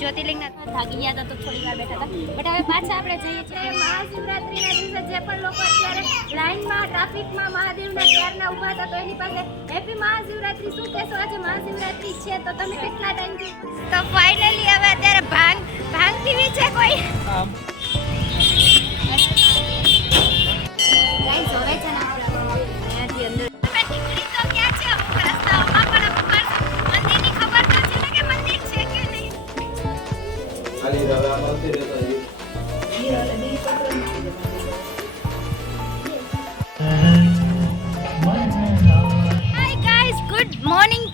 જ્યોતિર્લિંગના થાકી ગયા હતા તો થોડી વાર બેઠા હતા. બટ હવે પાછા આપણે જઈએ છીએ મહાશિવરાત્રીના દિવસે જે પણ લોકો અત્યારે લાઈનમાં, ટ્રાફિકમાં મહાદેવના ત્યારના ઊભા હતા તો એની પાસે હેપી મહાશિવરાત્રી. શું કહેશો આજે મહાશિવરાત્રિ છે? તો તમે કેટલા ટાઈમથી તો ફાઇનલી હવે અત્યારે ભાંગ ભાંગ પીવી છે કોઈ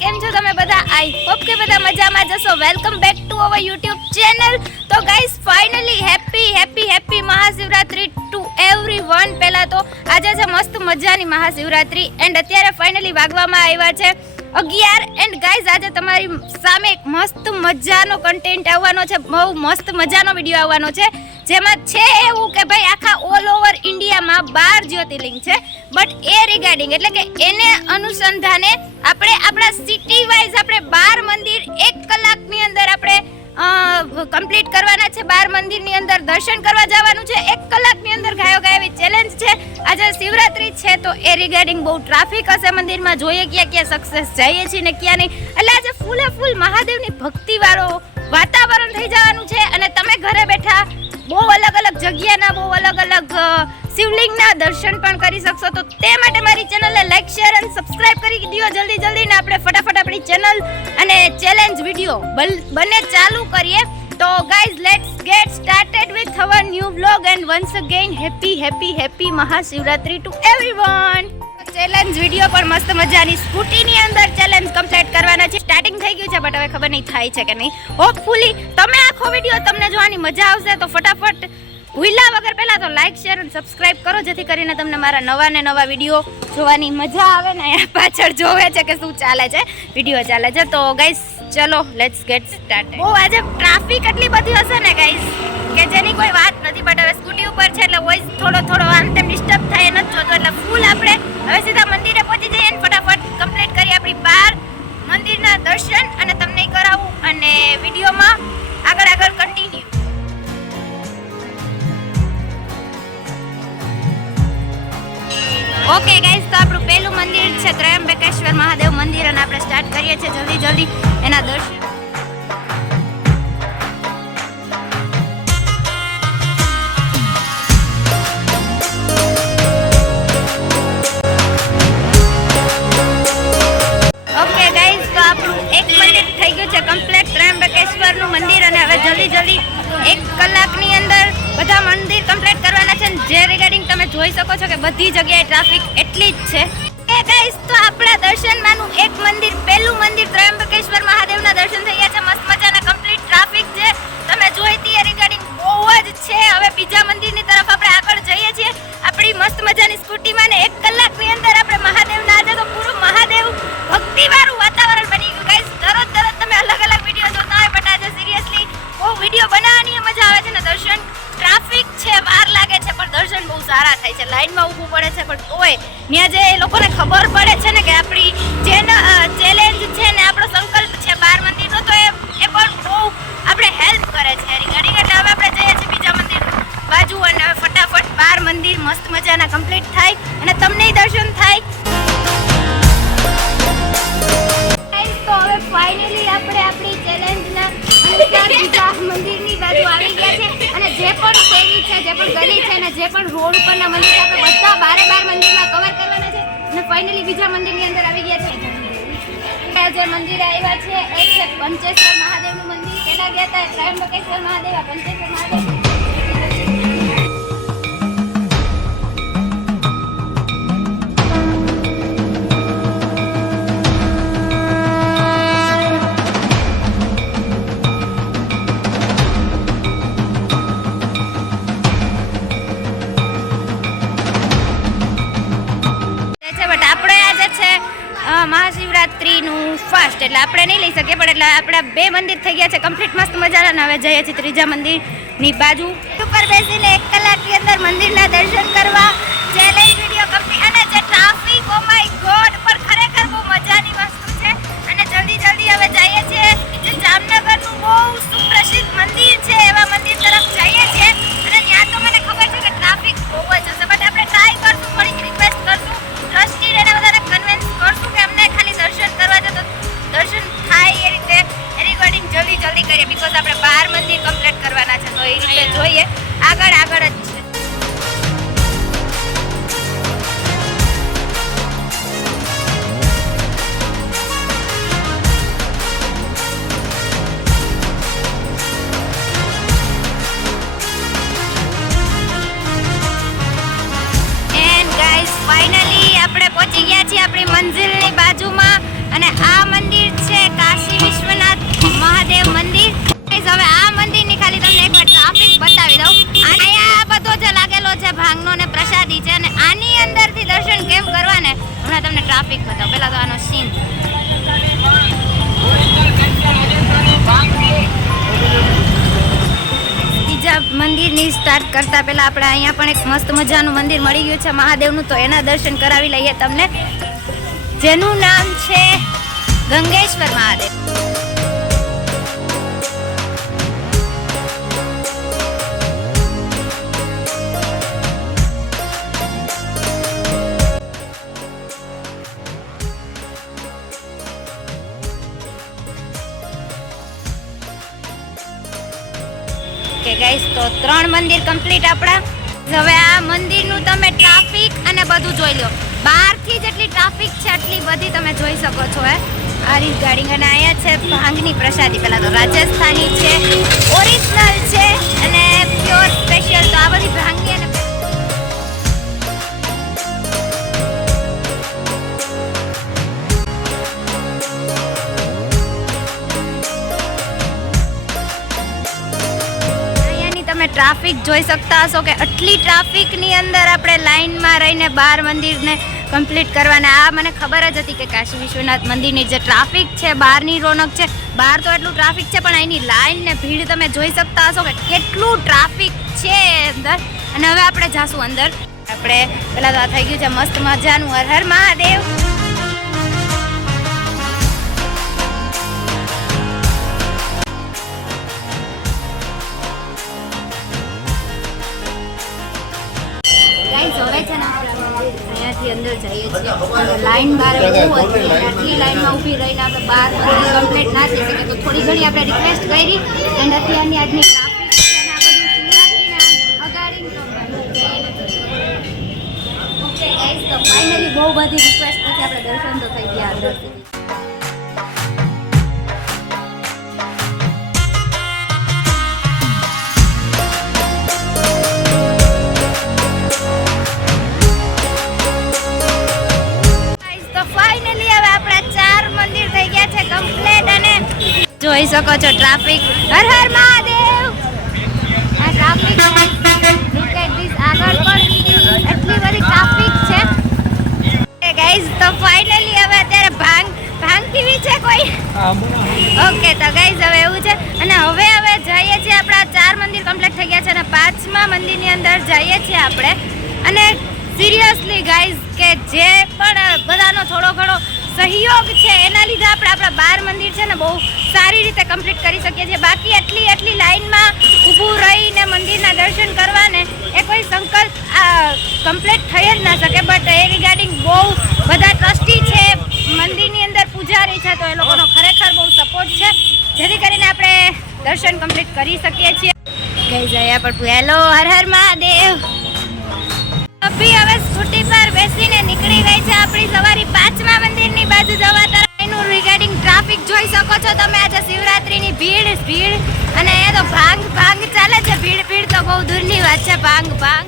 કેમ છો તમે બધા? આઈ હોપ કે બધા મજામાં જશો welcome back to our YouTube channel તો guys finally happy happy happy Mahashivratri to everyone પહેલા તો આજે છે મસ્ત મજાની મહાશિવરાત્રી. એન્ડ અત્યારે ફાઇનલી વાગવામાં આવ્યા છે અગિયાર. એન્ડ ગાઈઝ આજે તમારી સામે એક મસ્ત મજાનો કન્ટેન્ટ આવવાનો છે. બહુ મસ્ત મજાનો વીડિયો આવવાનો છે. જેમાં છે એવું કે ભાઈ આખા ઓલ ઓવર ઇન્ડિયામાં બાર જ્યોતિર્લિંગ છે. બટ એ રિગાર્ડિંગ એટલે કે એને અનુસંધાને આપણે આપણા સિટી વાઇઝ આપણે બાર મંદિર એક કલાકની અંદર આપણે કમ્પ્લીટ કરવાના છે. બાર મંદિરની અંદર દર્શન કરવા જવાનું છે. એક કલાકની અંદર ગાયો ગાય એવી ચેલેન્જ છે. આજે શિવરાત્રી છે તો એ રિગાર્ડિંગ બહુ ટ્રાફિક હશે મંદિરમાં. જોઈએ ક્યાં ક્યાં સક્સેસ જઈએ છીએ ને ક્યાં નહીં. એટલે આજે ફૂલે ફૂલ મહાદેવની ભક્તિવાળો વાતાવરણ થઈ જવાનું છે અને તમે ઘરે બેઠા બહુ અલગ અલગ જગ્યાના, બહુ અલગ અલગ શિવલિંગના દર્શન પણ કરી શકશો. તો તે માટે મારી ચેનલને લાઈક શેર અને સબસ્ક્રાઇબ કરી દીધો જલ્દી જલ્દી ને આપણે ફટાફટ આપણી ચેનલ અને ચેલેન્જ વીડિયો બંને ચાલુ કરીએ. તો guys let's get started with our new vlog and once again happy happy happy Mahashivratri to everyone challenge video પણ મસ્ત મજાની સ્કૂટીની અંદર ચેલેન્જ કમ્પ્લીટ કરવાના છે. સ્ટાર્ટિંગ થઈ ગયું છે બટ હવે ખબર નહીં થાય છે કે નહીં. હોપફુલી તમે આખો વીડિયો તમને જોવાની મજા આવશે, તો ફટાફટ ભૂલ્યા વગર પહેલા તો લાઈક શેર અને સબસ્ક્રાઇબ કરો, જેથી કરીને તમને મારા નવા ને નવા વીડિયો જોવાની મજા આવે ને અહીંયા પાછળ જોવે છે કે શું ચાલે છે. વીડિયો ચાલે છે. તો ગાઈસ ચલો લેટ્સ ગેટ સ્ટાર્ટ બહુ આજે ટ્રાફિક એટલી બધી હશે ને ગાઈસ કે જેની કોઈ વાત નથી બટ હવે સ્કૂટી ઉપર છે એટલે વોઇસ થોડો થોડો આમ તેમ ડિસ્ટર્બ થાય નથી ફાઇનલી આપણે આપણી ચેલેન્જના અનુસાર બીજા મંદિરની બાજુ આવી ગયા છે. અને જે પણ શેરી છે, જે પણ ગલી છે અને જે પણ રોડ ઉપરના મંદિર આપણે બધા બારે બાર મંદિરમાં કવર કરવાના છે. અને ફાઇનલી બીજા મંદિરની અંદર આવી ગયા છે. જે મંદિર આવ્યા છે, એ છે પંચેશ્વર મહાદેવનું મંદિર. પહેલા ગયા હતા ત્રયંબકેશ્વર મહાદેવ પંચેશ્વર મહાદેવ. મહાશિવરાત્રીનું ફાસ્ટ એટલે આપણે નહીં લઈ શકીએ, પણ એટલે આપણા બે મંદિર થઈ ગયા છે કમ્પ્લીટ મસ્ત મજાના. અને હવે જઈએ છીએ ત્રીજા મંદિરની બાજુ. ઉપર બેસીને એક કલાકની અંદર મંદિરના દર્શન કરવા. ચેલેન્જ વીડિયો કમ્પ્લીટ અને જે ટ્રાફિક ઓ માય ગોડ પર ખરેખર બહુ મજાની વસ્તુ છે. અને જલ્દી જલ્દી હવે જઈએ છીએ જે જામનગરનું બહુ સુપ્રસિદ્ધ બીકોઝ આપણે બાર મંદિર કમ્પ્લીટ કરવાના છે, તો એ રીતે જોઈએ. આગળ આગળ જ છે ભાંગનો ને પ્રસાદી છે અને આની અંદરથી દર્શન કેમ કરવા ને હમણાં તમને ટ્રાફિક બતાવો. પહેલાં તો આનો સીન બીજા મંદિરની સ્ટાર્ટ કરતા પહેલા આપણે અહીંયા પણ એક મસ્ત મજાનું મંદિર મળી ગયું છે, મહાદેવનું. તો એના દર્શન કરાવી લઈએ તમને. જેનું નામ છે ગંગેશ્વર મહાદેવ. ત્રણ મંદિર કમ્પ્લીટ આપણા. હવે આ મંદિરનું તમે ટ્રાફિક અને બધું જોઈ લો. બહારથી જેટલી ટ્રાફિક છે એટલી બધી તમે જોઈ શકો છો, હે. આ રીત ગાડી અને અહીંયા છે, ભાંગની પ્રસાદી. પહેલા તો રાજસ્થાની છે ઓરિજિનલ છે, અને પ્યોર સ્પેશિયલ તો આ બધી ભાંગની ટ્રાફિક જોઈ શકતા હશો કે આટલી ટ્રાફિકની અંદર આપણે લાઇનમાં રહીને બાર મંદિરને કમ્પ્લીટ કરવાના. આ મને ખબર જ હતી કે કાશી વિશ્વનાથ મંદિરની જે ટ્રાફિક છે, બહારની રોનક છે, બહાર તો એટલું ટ્રાફિક છે, પણ અહીંની લાઇનને ભીડ તમે જોઈ શકતા હશો કે કેટલું ટ્રાફિક છે અંદર. અને હવે આપણે જાશું અંદર. આપણે પેલા તો આ થઈ ગયું છે મસ્ત મજાનું. હર હર મહાદેવ. લાઈન બહાર બહુ હતી. આટલી લાઈનમાં ઊભી રહીને આપણે બહાર કમ્પ્લેટ ના થઈ શકે તો થોડી ઘણી આપણે રિક્વેસ્ટ કરી એન્ડ અત્યારની આજની ફાઇનલી બહુ બધી રિક્વેસ્ટ પછી આપણે દર્શન તો થઈ ગયા અંદર. જોઈ શકો છો ટ્રાફિક. હર હર મહાદેવ. આ ટ્રાફિક લુક એટ ધીસ આગળ પણ એટલી બધી ટ્રાફિક છે. ગાઈઝ તો ફાઇનલી હવે અત્યારે ભાંગ ભાંગ પીવી છે કોઈ? ઓકે તો ગાઈઝ હવે એવું છે. અને હવે હવે જઈએ છીએ આપણા ચાર મંદિર કમ્પ્લીટ થઈ ગયા છે અને પાંચમા મંદિરની અંદર જઈએ છીએ આપણે. અને સિરિયસલી ગાઈઝ કે જે પણ બધાનો થોડો સહયોગ છે. એના લીધે આપણે આપણા બાર મંદિર છે ને બહુ સારી રીતે કમ્પ્લીટ કરી શકીએ છીએ. બાકી એટલી એટલી લાઈનમાં ઊભું રહીને મંદિરના દર્શન કરવાને એ કોઈ સંકલ્પ કમ્પ્લીટ થઈ જ ના શકે. બટ એ રિગાર્ડિંગ બહુ બધા ટ્રસ્ટી છે, મંદિરની અંદર પૂજારી છે, તો એ લોકોનો ખરેખર બહુ સપોર્ટ છે. જેથી કરીને આપણે દર્શન કમ્પ્લીટ કરી શકીએ છીએ. ગઈ જયા પણ હેલો હર હર મહાદેવ. અભી હવે સ્કૂટી પર બેસીને નીકળી ગઈ છે. આપણી સવારી પાંચમા મંદિરની બાજુ જવા તરફ એનું રિગાર્ડિંગ ટ્રાફિક જોઈ શકો છો તમે. આજે શિવરાત્રીની ભીડ ભીડ અને એ તો ભાંગ ભાંગ ચાલે છે. ભીડ ભીડ તો બહુ દૂરની વાત છે. ભાંગ ભાંગ.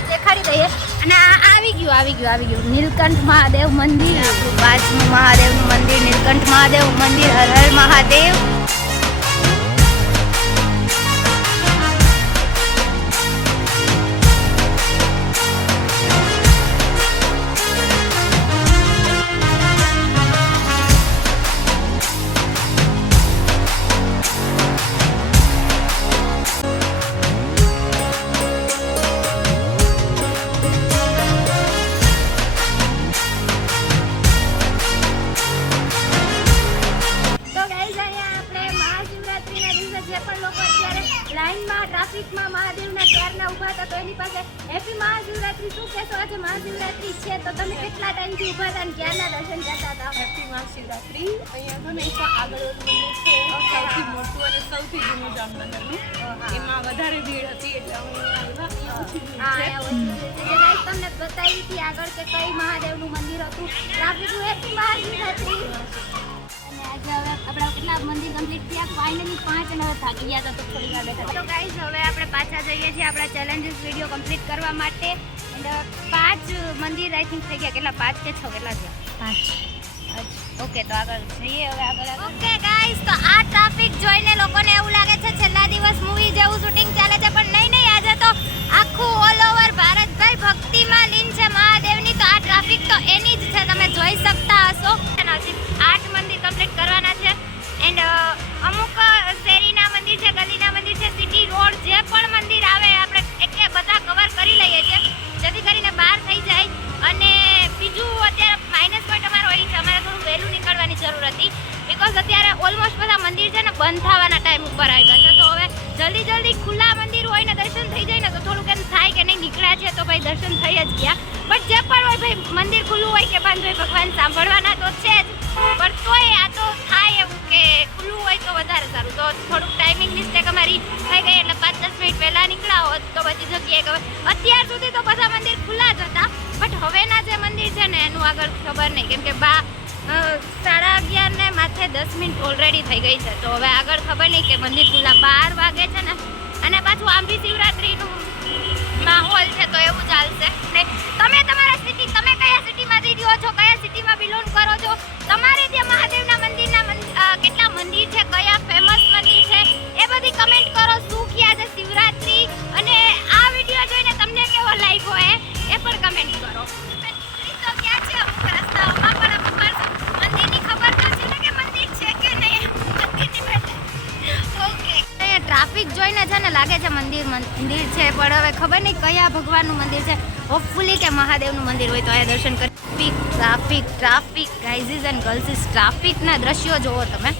દેખાડી દઈએ. અને આ આવી ગયું આવી ગયું આવી ગયું. નીલકંઠ મહાદેવ મંદિર. પાંચમું મહાદેવનું મંદિર, નીલકંઠ મહાદેવ મંદિર, હર હર મહાદેવ. મહાશિવરાત્રી છે તો તમે કેટલા ટાઈમથી ઊભા હતા અને ક્યાંના દર્શન કરતા હતા? હેપી મહાશિવરાત્રી. અહીંયા છે ને એક આગળ મંદિર છે. સૌથી મોટું અને સૌથી જૂનું જામનગરનું. એમાં વધારે ભીડ હતી એટલે અમે આવ્યા. તમને બતાવી હતી આગળ કે કઈ મહાદેવનું મંદિર હતું. ટ્રાફિકનું હેપી મહાશિવરાત્રી. અને આજે હવે આપણા કેટલા મંદિર કમ્પ્લીટ થયા? ફાઇનલી પાંચ અને થાકી ગયા હતા તો થોડી વાર બેઠા. તો ગાઈઝ હવે આપણે પાછા જઈએ છીએ આપણા ચેલેન્જીસ વીડિયો કમ્પ્લીટ કરવા માટે. પાંચ મંદિર આઈ થિંક થઈ ગયા. કેટલા? પાંચ કે છ? કેટલા છે? પાંચ. ઓકે તો આગળ જઈએ હવે આગળ ઓકે ગાઈસ તો આ ટ્રાફિક જોઈને લોકોને એવું લાગે છે છેલ્લા દિવસ મૂવી જેવું શૂટિંગ ચાલે છે પણ નહીં નહીં આજે તો આખું ઓલ ઓવર ભારતભાઈ ભક્તિમાં લીન છે મહાદેવની. તો આ ટ્રાફિક તો એની જ છે તમે જોઈ માથે દસ મિનિટ ઓલરેડી થઈ ગઈ છે. તો હવે આગળ ખબર નહીં કે મંદિર ખુલ્લા બાર વાગે છે ને. અને પાછું આમ બી શિવરાત્રીનું માહોલ છે તો એવું ચાલશે. ને તમે તમારા સિટી તમે કયા સિટીમાંથી રહ્યો છો, કયા સિટીમાં બિલોંગ કરો છો? તમારે ત્યાં મહાદેવના મંદિરના કેટલા મંદિર છે, કયા ફેમસ મંદિર છે, એ બધી કમેન્ટ કરો. શું ક્યાં છે શિવરાત્રી? અને આ વીડિયો જોઈને તમને કેવો લાગ્યો, એ? એ પણ કમેન્ટ કરો. ટ્રાફિક જોઈને છે ને લાગે છે મંદિર મંદિર છે, પણ હવે ખબર નહીં કયા ભગવાનનું મંદિર છે. હોપફુલી કે મહાદેવનું મંદિર હોય તો અહીંયા દર્શન કરી. ટ્રાફિક ટ્રાફિક ગાઈઝીસ એન્ડ ગર્લ્સીસ ટ્રાફિકના દ્રશ્યો જોવો તમે.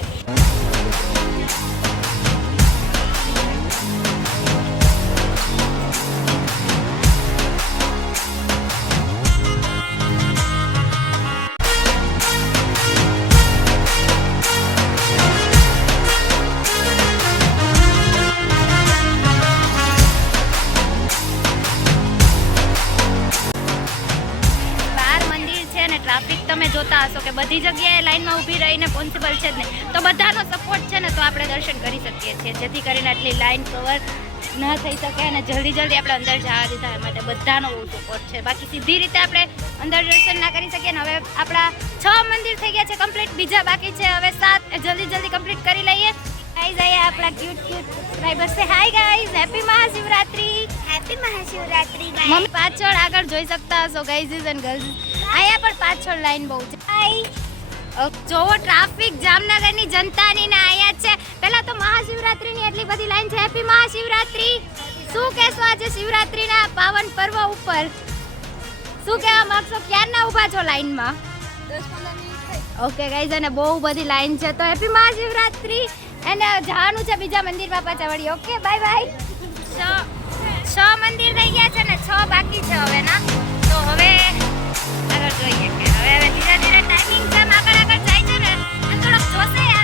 બધી જગ્યાએ લાઈનમાં ઊભી રહીને પોસિબલ છે જ નહીં. તો બધાનો સપોર્ટ છે ને તો આપણે દર્શન કરી શકીએ છીએ. જેથી કરીને આટલી લાઈન કવર ન થઈ શકે અને જલ્દી જલ્દી આપણે અંદર જવા દીધા એ માટે બધાનો બહુ સપોર્ટ છે. બાકી સીધી રીતે આપણે અંદર દર્શન ના કરી શકીએ ને હવે આપણા છ મંદિર થઈ ગયા છે કમ્પ્લીટ બીજા બાકી છે હવે સાત. જલ્દી જલ્દી કમ્પ્લીટ કરી લઈએ. ગાઈઝ અહીંયા આપણા ક્યુટ ક્યુટ સબસ્ક્રાઇબર્સ છે hi guys happy Mahashivratri. Happy Mahashivratri mummy પાછળ આગળ જોઈ શકતા હશો ગાઈઝ એન્ડ ગર્લ્સ અહીંયા પણ પાછળ લાઈન બહુ છે. હાય જોવો ટ્રાફિક જામનગરની જનતાની ને અહીંયા છે. પહેલા તો મહાશિવરાત્રીની એટલી બધી લાઈન છે. હેપી મહાશિવરાત્રી. શું કહેશો આજે શિવરાત્રીના પાવન પર્વ ઉપર? શું કહેવા માંગશો? ક્યારના ઊભા છો લાઈનમાં? ઓકે ગાઈઝ અને બહુ બધી લાઈન છે. તો હેપી મહાશિવરાત્રી. અને જવાનું છે બીજા મંદિરમાં પાછા વળી ઓકે બાય બાય છ છ મંદિર થઈ ગયા છે ને છ બાકી છે હવે ના? આગળ જોઈએ કે હવે હવે ધીરે ધીરે ટાઈમિંગ જેમ આગળ આગળ જાય છે ને થોડોક જોશે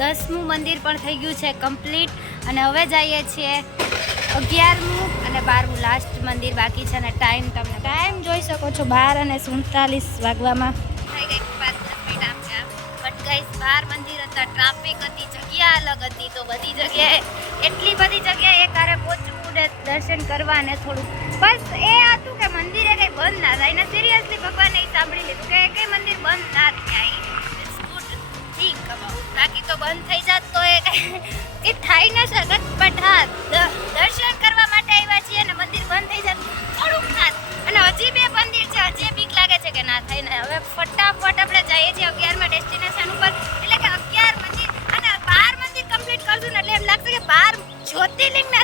દસમું મંદિર પણ થઈ ગયું છે કમ્પ્લીટ. અને હવે જઈએ છીએ અગિયારમું અને બારમું લાસ્ટ મંદિર બાકી છે અને ટાઈમ તમને ટાઈમ જોઈ શકો છો બાર અને સુડતાલીસ વાગવામાં. થઈ ગઈ પાંચ મિનિટ આમ છે બટ ગાઈસ બાર મંદિર હતા ટ્રાફિક હતી જગ્યા અલગ હતી તો બધી જગ્યાએ એટલી બધી જગ્યાએ એકારે પહોંચવું ને દર્શન કરવા ને થોડું. બસ એ હતું કે મંદિરે કંઈ બંધ ના થાય. ને સિરિયસલી ભગવાને એ સાંભળી લીધું કે કંઈ મંદિર બંધ ના થાય. બાકી તો બંધ થઈ જાત તો એ એ થાય ન શકત બટ હા દર્શન કરવા માટે આવ્યા છીએ અને મંદિર બંધ થઈ જાત. થોડુંક થાત અને હજી બે મંદિર છે, હજી બીક લાગે છે કે ના થાય ને. હવે ફટાફટ આપણે જઈએ છીએ અગિયારમાં ડેસ્ટિનેશન ઉપર. એટલે કે અગિયાર મંદિર અને બાર મંદિર કમ્પ્લીટ કરશું ને એટલે એમ લાગશે કે બાર જ્યોતિર્લિંગના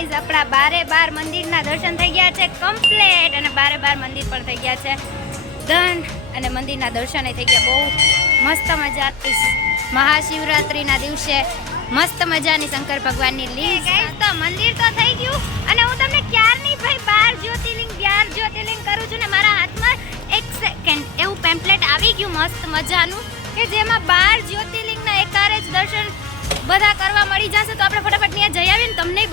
ગાઈઝ, આપણા બારે બાર મંદિરના દર્શન થઈ ગયા છે કમ્પ્લીટ અને બારે બાર મંદિર પણ થઈ ગયા છે. ધન અને મંદિરના દર્શન થઈ ગયા. બહુ મસ્ત મજા મહાશિવરાત્રિના દિવસે મસ્ત મજાની શંકર ભગવાનની લીલ તો મંદિર તો થઈ ગયું. અને હું તમને ક્યારની ભાઈ બાર જ્યોતિર્લિંગ બાર જ્યોતિર્લિંગ કરું છું ને મારા હાથમાં એક સેકન્ડ એવું પેમ્પલેટ આવી ગયું મસ્ત મજાનું કે જેમાં બાર જ્યોતિર્લિંગના એકારે જ દર્શન બધા કરવા મળી જશે. તો આપણે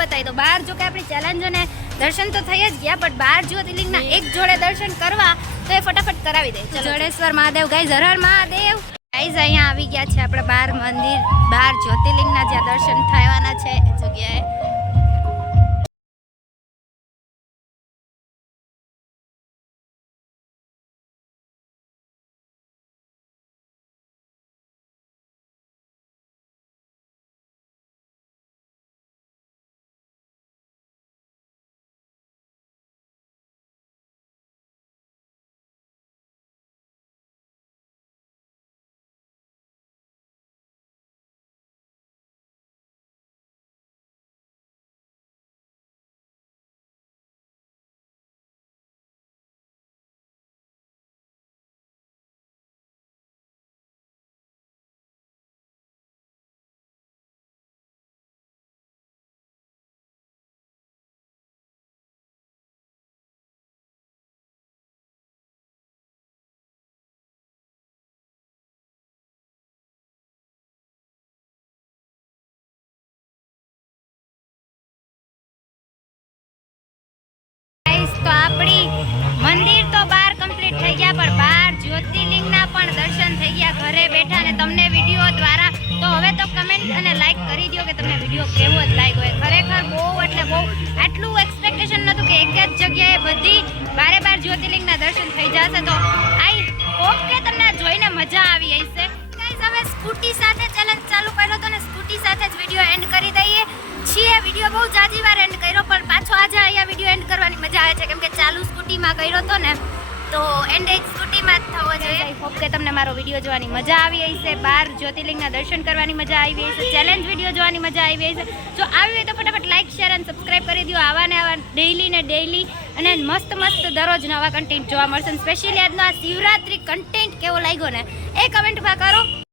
બતાવી. તો બહાર જો કે આપણી ચેલેન્જ અને દર્શન તો થઈ જ ગયા બટ બાર જ્યોતિર્લિંગના એક જોડે દર્શન કરવા તો એ ફટાફટ કરાવી દે. જડેશ્વર મહાદેવ ગાઈ હર મહાદેવ. ગાઈઝ અહીંયા આવી ગયા છે આપણે બાર મંદિર બાર જ્યોતિર્લિંગના જ્યાં દર્શન થવાના છે જગ્યાએ. ઘરે બેઠા અને તમને વીડિયો દ્વારા, તો હવે તો કમેન્ટ અને લાઈક કરી દો કે તમને વીડિયો કેવો જ લાગ્યો હોય. ખરેખર બહુ એટલે બહુ આટલું એક્સપેક્ટેશન નહોતું કે એક જ જગ્યાએ બધી બારે બાર જ્યોતિર્લિંગના દર્શન થઈ જશે. તો આઈ હોપ કે તમને જોઈને મજા આવી હશે. હવે સ્કૂટી સાથે ચેલેન્જ ચાલુ કર્યો તો ને સ્કૂટી સાથે જ વીડિયો એન્ડ કરી દઈએ. છીએ વીડિયો બહુ જાજી વાર એન્ડ કર્યો, પણ પાછો આજે અહીંયા વીડિયો એન્ડ કરવાની મજા આવે છે. કેમ કે ચાલુ સ્કૂટીમાં કર્યો તો ને તો એન્ડ એક સ્કૂટીમાં જ થવો જોઈએ. હોપ કે તમને મારો વીડિયો જોવાની મજા આવી હશે. બાર જ્યોતિર્લિંગના દર્શન કરવાની મજા આવી હશે. ચેલેન્જ વીડિયો જોવાની મજા આવી હશે. જો આવી હોય તો ફટાફટ લાઇક શેર અને સબસ્ક્રાઇબ કરી દો આવા ને આવા ડેઈલી ને ડેઈલી અને મસ્ત મસ્ત દરરોજ નવા કન્ટેન્ટ જોવા મળશે. સ્પેશિયલી આજનો આ શિવરાત્રી કન્ટેન્ટ કેવો લાગ્યો ને એ કમેન્ટમાં કરો.